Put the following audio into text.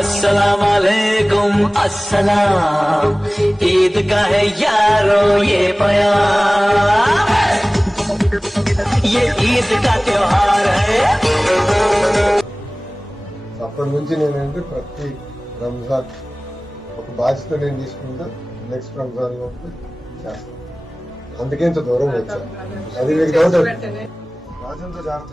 अस्सलाम वालेकुम अस्सलाम, ईद का है यारो ये प्यार, ये ईद का त्योहार है। అప్పటి నుంచి నేనంటే ప్రతి రంజాన్ ఒక బాధ్యత నేను తీసుకుంటా, నెక్స్ట్ రంజాన్ లో చేస్తాను. అందుకే ఇంత దూరం వచ్చాను. అది మీకు డౌట్ రాజంతో జాగ్రత్త.